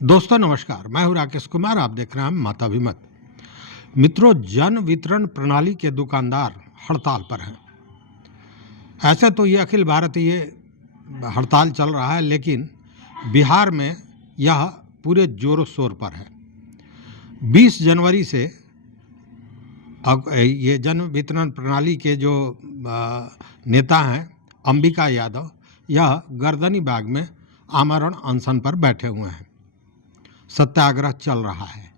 दोस्तों नमस्कार, मैं हूं राकेश कुमार। आप देख रहे हैं माताभिमत। मित्रों, जन वितरण प्रणाली के दुकानदार हड़ताल पर हैं। ऐसे तो ये अखिल भारतीय हड़ताल चल रहा है, लेकिन बिहार में यह पूरे जोरों शोर पर है। 20 जनवरी से ये जन वितरण प्रणाली के जो नेता हैं अंबिका यादव, यह गर्दनी बाग में आमरण अनशन पर बैठे हुए हैं। सत्याग्रह चल रहा है।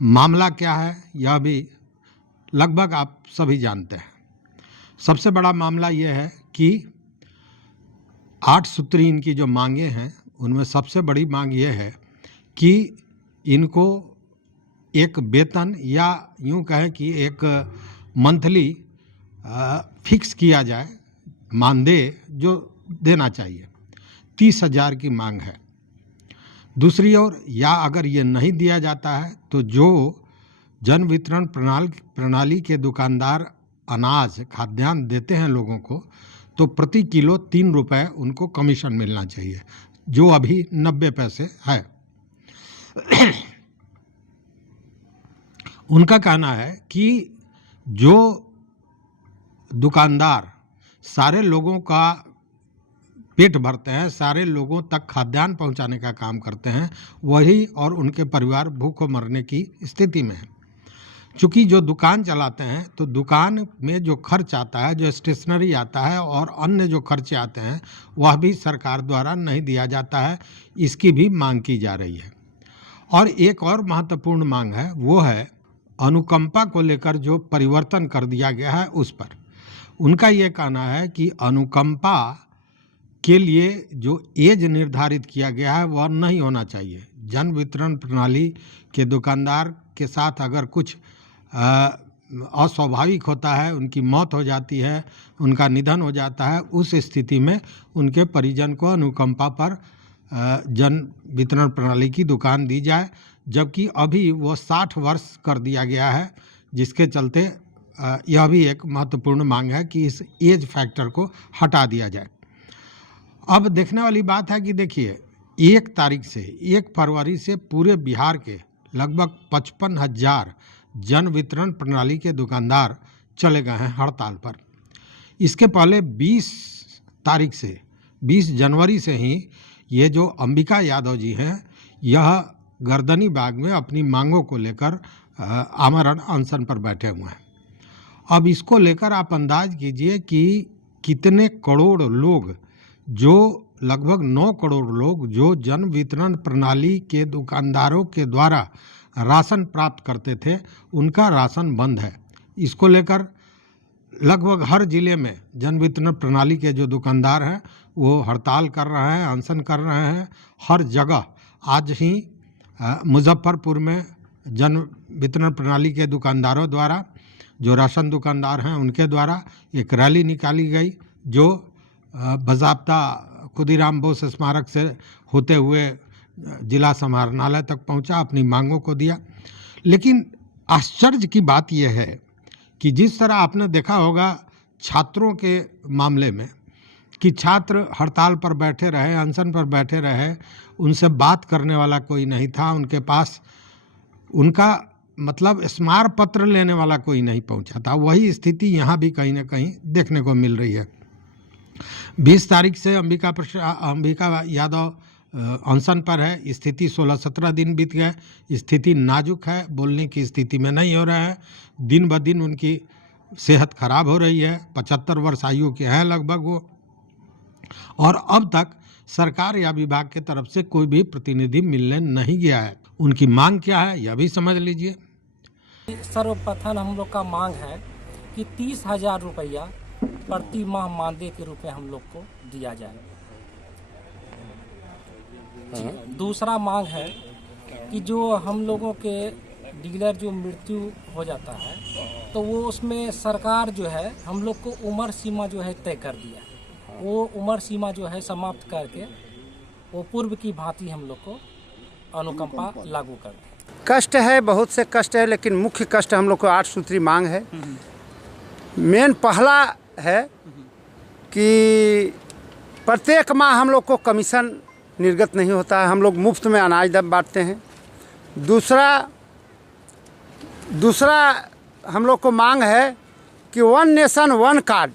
मामला क्या है यह भी लगभग आप सभी जानते हैं। सबसे बड़ा मामला यह है कि 8 सूत्री इनकी जो मांगे हैं, उनमें सबसे बड़ी मांग यह है कि इनको एक वेतन या यूं कहें कि एक मंथली फिक्स किया जाए, मानदेय जो देना चाहिए। 30,000 की मांग है। दूसरी ओर, या अगर ये नहीं दिया जाता है तो जो जन वितरण प्रणाली के दुकानदार अनाज खाद्यान्न देते हैं लोगों को, तो प्रति किलो 3 रुपये उनको कमीशन मिलना चाहिए, जो अभी 90 पैसे है। उनका कहना है कि जो दुकानदार सारे लोगों का पेट भरते हैं, सारे लोगों तक खाद्यान्न पहुंचाने का काम करते हैं, वही और उनके परिवार भूखों मरने की स्थिति में है। चूँकि जो दुकान चलाते हैं तो दुकान में जो खर्च आता है, जो स्टेशनरी आता है और अन्य जो खर्चे आते हैं, वह भी सरकार द्वारा नहीं दिया जाता है। इसकी भी मांग की जा रही है। और एक और महत्वपूर्ण मांग है, वो है अनुकंपा को लेकर जो परिवर्तन कर दिया गया है उस पर। उनका ये कहना है कि अनुकंपा के लिए जो एज निर्धारित किया गया है वह नहीं होना चाहिए। जन वितरण प्रणाली के दुकानदार के साथ अगर कुछ अस्वाभाविक होता है, उनकी मौत हो जाती है, उनका निधन हो जाता है, उस स्थिति में उनके परिजन को अनुकंपा पर जन वितरण प्रणाली की दुकान दी जाए। जबकि अभी वो 60 वर्ष कर दिया गया है, जिसके चलते यह भी एक महत्वपूर्ण मांग है कि इस एज फैक्टर को हटा दिया जाए। अब देखने वाली बात है कि देखिए, 1 फरवरी से पूरे बिहार के लगभग 55,000 जन वितरण प्रणाली के दुकानदार चले गए हैं हड़ताल पर। इसके पहले 20 जनवरी से ही ये जो अंबिका यादव जी हैं, यह गर्दनी बाग में अपनी मांगों को लेकर आमरण अनशन पर बैठे हुए हैं। अब इसको लेकर आप अंदाज कीजिए कि कितने करोड़ लोग, जो लगभग 9 करोड़ लोग जो जन वितरण प्रणाली के दुकानदारों के द्वारा राशन प्राप्त करते थे, उनका राशन बंद है। इसको लेकर लगभग हर जिले में जन वितरण प्रणाली के जो दुकानदार हैं वो हड़ताल कर रहे हैं, अनशन कर रहे हैं। हर जगह आज ही मुजफ्फरपुर में जन वितरण प्रणाली के दुकानदारों द्वारा, जो राशन दुकानदार हैं उनके द्वारा एक रैली निकाली गई, जो बज़ाब्ता खुदीराम बोस स्मारक से होते हुए जिला समाहरणालय तक पहुंचा, अपनी मांगों को दिया। लेकिन आश्चर्य की बात यह है कि जिस तरह आपने देखा होगा छात्रों के मामले में कि छात्र हड़ताल पर बैठे रहे, अनशन पर बैठे रहे, उनसे बात करने वाला कोई नहीं था, उनके पास उनका मतलब स्मार पत्र लेने वाला कोई नहीं पहुंचा था। वही स्थिति यहाँ भी कहीं ना कहीं देखने को मिल रही है। 20 तारीख से अंबिका यादव अनशन पर है। स्थिति 16-17 दिन बीत गए। स्थिति नाजुक है, बोलने की स्थिति में नहीं हो रहा है। दिन ब दिन उनकी सेहत खराब हो रही है। 75 वर्ष आयु के हैं लगभग वो, और अब तक सरकार या विभाग की तरफ से कोई भी प्रतिनिधि मिलने नहीं गया है। उनकी मांग क्या है यह भी समझ लीजिए। सर्वप्रथम हम लोग का मांग है कि 30,000 रुपया प्रति माह मानदेय के रूप में हम लोग को दिया जाए। दूसरा मांग है कि जो हम लोगों के डीलर जो मृत्यु हो जाता है, तो वो उसमें सरकार जो है हम लोग को उम्र सीमा जो है तय कर दिया। वो उम्र सीमा जो है समाप्त करके वो पूर्व की भांति हम लोग को अनुकंपा लागू कर दे। कष्ट है, बहुत से कष्ट है, लेकिन मुख्य कष्ट हम लोग को 8 सूत्री मांग है। मेन पहला है कि प्रत्येक माह हम लोग को कमीशन निर्गत नहीं होता है। हम लोग मुफ्त में अनाज बांटते हैं। दूसरा हम लोग को मांग है कि वन नेशन वन कार्ड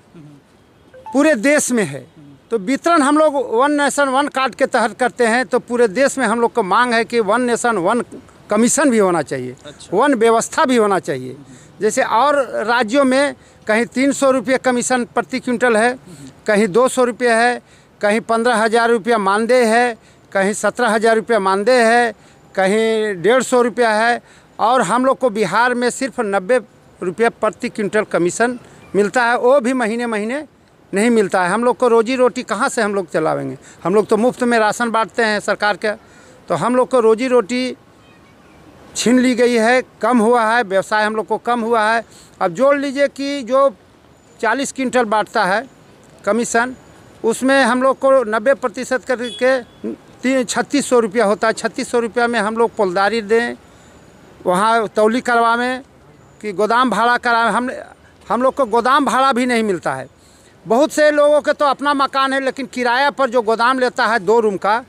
पूरे देश में है, तो वितरण हम लोग वन नेशन वन कार्ड के तहत करते हैं। तो पूरे देश में हम लोग को मांग है कि वन नेशन वन कमीशन भी होना चाहिए। वन व्यवस्था भी होना चाहिए। जैसे और राज्यों में कहीं 300 रुपये कमीशन प्रति क्विंटल है, कहीं 200 रुपये है, कहीं 15,000 रुपया मानदेय है, कहीं 17,000 रुपया मानदेय है, कहीं 150 रुपया है, और हम लोग को बिहार में सिर्फ 90 रुपया प्रति क्विंटल कमीशन मिलता है। वो भी महीने महीने नहीं मिलता है। हम लोग को रोजी रोटी कहाँ से हम लोग चलावेंगे? हम लोग तो मुफ्त में राशन बांटते हैं सरकार का, तो हम लोग को रोजी रोटी छीन ली गई है, कम हुआ है, व्यवसाय हम लोग को कम हुआ है। अब जोड़ लीजिए कि जो 40 क्विंटल बांटता है कमीशन, उसमें हम लोग को 90% करके 3600 रुपया होता है। 3600 रुपया में हम लोग पोलदारी दें, वहाँ तौली करवाएं कि गोदाम भाड़ा कराएं। हम लोग को गोदाम भाड़ा भी नहीं मिलता है। बहुत से लोगों के तो अपना मकान है, लेकिन किराया पर जो गोदाम लेता है 2 रूम का,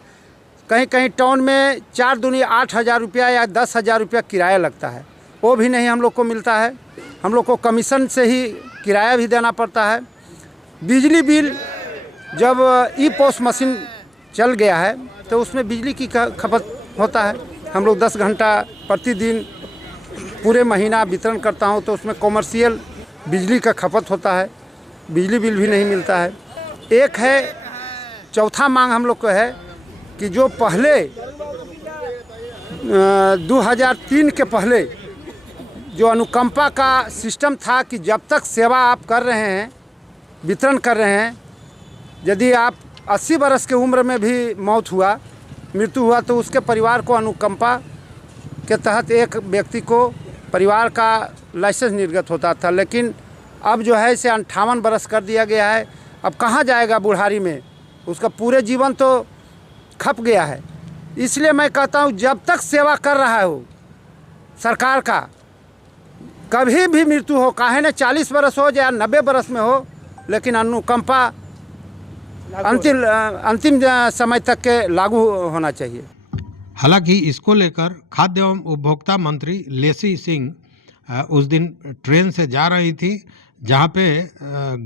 कहीं कहीं टाउन में 4 दूनी 8,000 रुपया या 10,000 रुपया किराया लगता है, वो भी नहीं हम लोग को मिलता है। हम लोग को कमीशन से ही किराया भी देना पड़ता है। बिजली बिल जब ई-पोस मशीन चल गया है तो उसमें बिजली की खपत होता है। हम लोग 10 घंटा प्रतिदिन पूरे महीना वितरण करता हूँ, तो उसमें कॉमर्शियल बिजली का खपत होता है, बिजली बिल भी नहीं मिलता है। एक है, चौथा मांग हम लोग को है कि जो पहले 2003 के पहले जो अनुकंपा का सिस्टम था कि जब तक सेवा आप कर रहे हैं, वितरण कर रहे हैं, यदि आप 80 बरस के उम्र में भी मृत्यु हुआ तो उसके परिवार को अनुकंपा के तहत एक व्यक्ति को परिवार का लाइसेंस निर्गत होता था। लेकिन अब जो है इसे 58 बरस कर दिया गया है। अब कहाँ जाएगा बुढ़ारी में? उसका पूरे जीवन तो खप गया है। इसलिए मैं कहता हूँ जब तक सेवा कर रहा हो सरकार का, कभी भी मृत्यु हो, काहे न 40 बरस हो या 90 बरस में हो, लेकिन अनुकंपा अंतिम समय तक के लागू होना चाहिए। हालांकि इसको लेकर खाद्य एवं उपभोक्ता मंत्री लेसी सिंह उस दिन ट्रेन से जा रही थी, जहां पे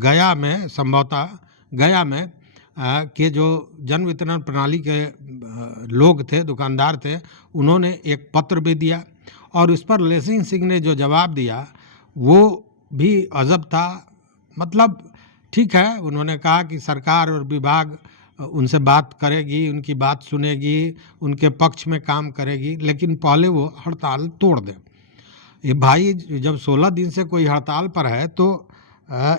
गया में संभवतः गया में के जो जन वितरण प्रणाली के लोग थे, दुकानदार थे, उन्होंने एक पत्र भी दिया और उस पर लेसी सिंह ने जो जवाब दिया वो भी अजब था। मतलब ठीक है, उन्होंने कहा कि सरकार और विभाग उनसे बात करेगी, उनकी बात सुनेगी, उनके पक्ष में काम करेगी, लेकिन पहले वो हड़ताल तोड़ दें। ये भाई, जब 16 दिन से कोई हड़ताल पर है तो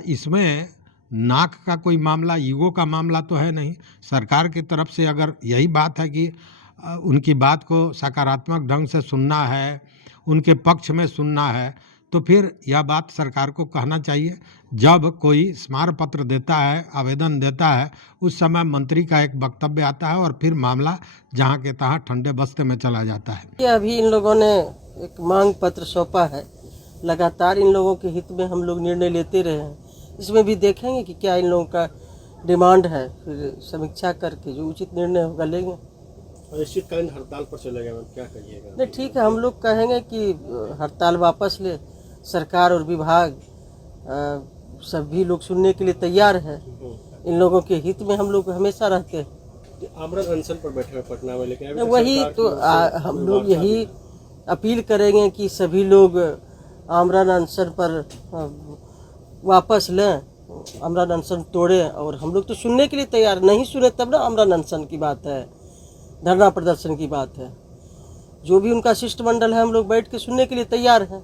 इसमें नाक का कोई मामला, ईगो का मामला तो है नहीं। सरकार की तरफ से अगर यही बात है कि उनकी बात को सकारात्मक ढंग से सुनना है, उनके पक्ष में सुनना है, तो फिर यह बात सरकार को कहना चाहिए। जब कोई स्मारक पत्र देता है, आवेदन देता है, उस समय मंत्री का एक वक्तव्य आता है और फिर मामला जहाँ के तहाँ ठंडे बस्ते में चला जाता है। अभी इन लोगों ने एक मांग पत्र सौंपा है, लगातार इन लोगों के हित में हम लोग निर्णय लेते रहे हैं। इसमें भी देखेंगे कि क्या इन लोगों का डिमांड है, फिर समीक्षा करके जो उचित निर्णय होगा लेंगे। अनिश्चितकालीन हड़ताल पर चले गए, क्या कहिएगा? नहीं, ठीक है, हम लोग कहेंगे कि हड़ताल वापस ले। सरकार और विभाग सभी लोग सुनने के लिए तैयार है। इन लोगों के हित में हम लोग हमेशा रहते हैं। आमरण अनशन पर बैठे हुए पटना में, लेकिन वही तो हम लोग यही अपील करेंगे कि सभी लोग आमरण अनशन पर वापस लें, आमरण अनशन तोड़ें। और हम लोग तो सुनने के लिए तैयार, नहीं सुने तब ना आमरण अनशन की बात है, धरना प्रदर्शन की बात है। जो भी उनका शिष्टमंडल है, हम लोग बैठ के सुनने के लिए तैयार हैं।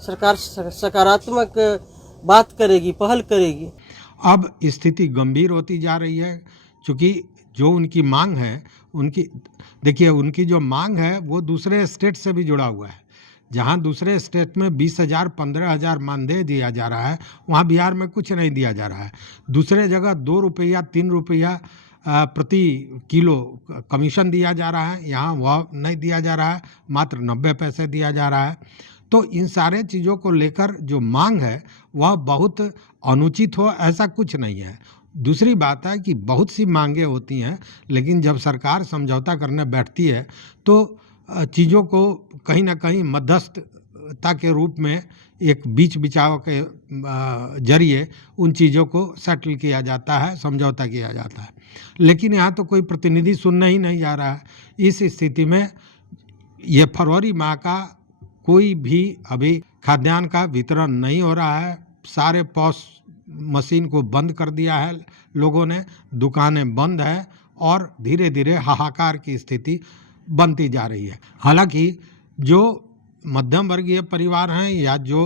सरकार सकारात्मक बात करेगी, पहल करेगी। अब स्थिति गंभीर होती जा रही है, क्योंकि जो उनकी मांग है, उनकी जो मांग है वो दूसरे स्टेट से भी जुड़ा हुआ है। जहां दूसरे स्टेट में 20,000 15,000 मानदेय दिया जा रहा है, वहां बिहार में कुछ नहीं दिया जा रहा है। दूसरे जगह 2 रुपया 3 रुपया प्रति किलो कमीशन दिया जा रहा है, यहाँ वह नहीं दिया जा रहा है, मात्र 90 पैसे दिया जा रहा है। तो इन सारे चीज़ों को लेकर जो मांग है वह बहुत अनुचित हो, ऐसा कुछ नहीं है। दूसरी बात है कि बहुत सी मांगें होती हैं, लेकिन जब सरकार समझौता करने बैठती है तो चीज़ों को कहीं ना कहीं मध्यस्थता के रूप में एक बीच बिचाव के जरिए उन चीज़ों को सेटल किया जाता है, समझौता किया जाता है। लेकिन यहाँ तो कोई प्रतिनिधि सुनने ही नहीं जा रहा है। इस स्थिति में ये फरवरी माह का कोई भी अभी खाद्यान्न का वितरण नहीं हो रहा है। सारे पॉस मशीन को बंद कर दिया है लोगों ने, दुकानें बंद है और धीरे धीरे हाहाकार की स्थिति बनती जा रही है। हालांकि जो मध्यम वर्गीय परिवार हैं या जो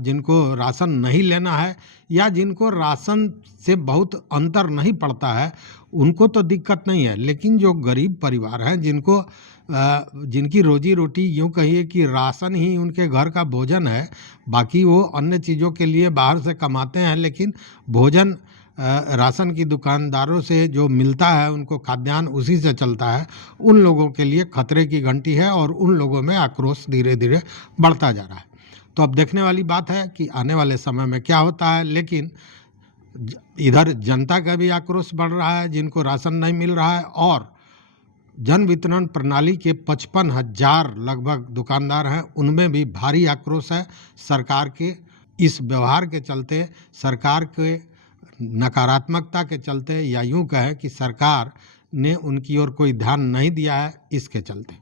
जिनको राशन नहीं लेना है या जिनको राशन से बहुत अंतर नहीं पड़ता है, उनको तो दिक्कत नहीं है, लेकिन जो गरीब परिवार हैं जिनकी रोजी रोटी यूँ कहिए कि राशन ही उनके घर का भोजन है, बाकी वो अन्य चीज़ों के लिए बाहर से कमाते हैं, लेकिन भोजन राशन की दुकानदारों से जो मिलता है, उनको खाद्यान्न उसी से चलता है, उन लोगों के लिए खतरे की घंटी है और उन लोगों में आक्रोश धीरे धीरे बढ़ता जा रहा है। तो अब देखने वाली बात है कि आने वाले समय में क्या होता है। लेकिन इधर जनता का भी आक्रोश बढ़ रहा है जिनको राशन नहीं मिल रहा है, और जन वितरण प्रणाली के 55,000 लगभग दुकानदार हैं, उनमें भी भारी आक्रोश है सरकार के इस व्यवहार के चलते, सरकार के नकारात्मकता के चलते, या यूं कहें कि सरकार ने उनकी ओर कोई ध्यान नहीं दिया है, इसके चलते।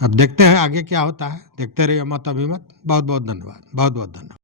अब देखते हैं आगे क्या होता है। देखते रहिए मत अभिमत। बहुत बहुत धन्यवाद, बहुत बहुत धन्यवाद।